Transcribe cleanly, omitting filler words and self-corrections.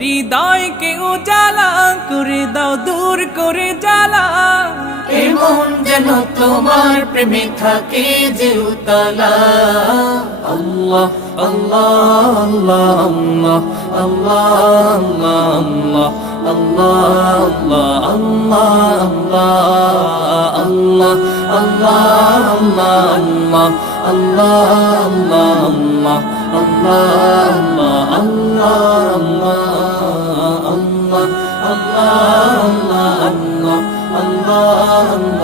হৃদয়কে উজালা করে দাও, দূর করে জ্বালা। এমন যেন তোমার প্রেমে থাকে যে উতলা। আল্লাহ আল্লাহ আল্লাহ আল্লাহ আল্লাহ আল্লাহ আল্লাহ আল্লাহ আল্লাহ আল্লাহ আল্লাহ আল্লাহ আল্লাহ আল্লাহ আল্লাহ আল্লাহ আল্লাহ আল্লাহ আল্লাহ